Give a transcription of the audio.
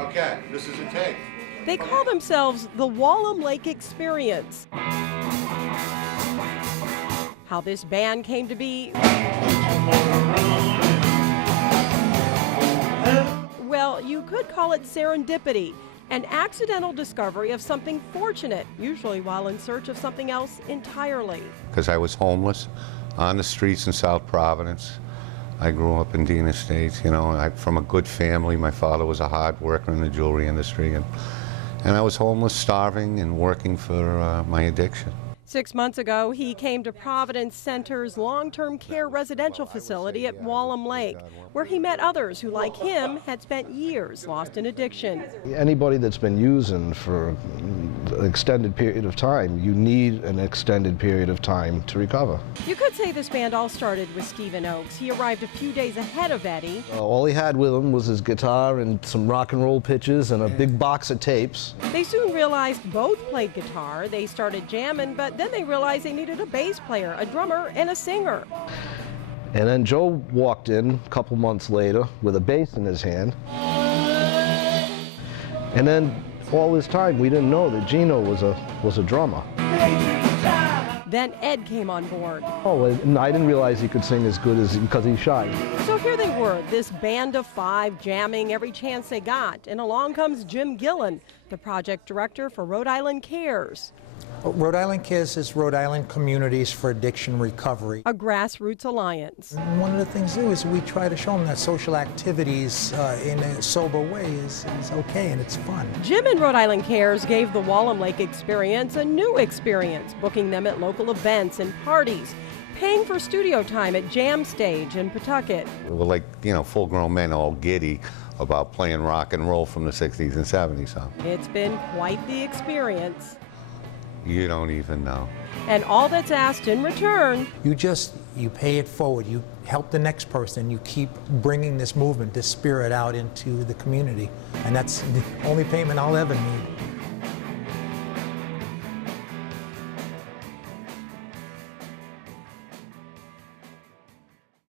Okay, this is a take. They call themselves the Wallem Lake Experience. How this band came to be? Well, you could call it serendipity, an accidental discovery of something fortunate, usually while in search of something else entirely. Because I was homeless on the streets in South Providence. I grew up in Dean Estates, you know, from a good family. My father was a hard worker in the jewelry industry, and I was homeless, starving, and working for my addiction. 6 months ago, he came to Providence Center's long-term care residential facility at Wallem Lake, where he met others who, like him, had spent years lost in addiction. Anybody that's been using for an extended period of time, you need an extended period of time to recover. You could say this band all started with Stephen Oakes. He arrived a few days ahead of Eddie. All he had with him was his guitar and some rock and roll pitches and a big box of tapes. They soon realized both played guitar. They started jamming, but then they realized they needed a bass player, a drummer, and a singer. And then Joe walked in a couple months later with a bass in his hand. And then all this time we didn't know that Gino was a drummer. Then Ed came on board. Oh, and I didn't realize he could sing as good as because he's shy. So here they were, this band of five jamming every chance they got. And along comes Jim Gillen, the project director for Rhode Island Cares. Rhode Island Cares is Rhode Island Communities for Addiction Recovery, a grassroots alliance. And one of the things we do is we try to show them that social activities in a sober way is okay and it's fun. Jim and Rhode Island Cares gave the Wallem Lake Experience a new experience, booking them at local events and parties, paying for studio time at Jam Stage in Pawtucket. We were like, you know, full-grown men all giddy about playing rock and roll from the 60s and 70s. Huh? It's been quite the experience. You don't even know. And all that's asked in return. You pay it forward. You help the next person. You keep bringing this movement, this spirit out into the community. And that's the only payment I'll ever need.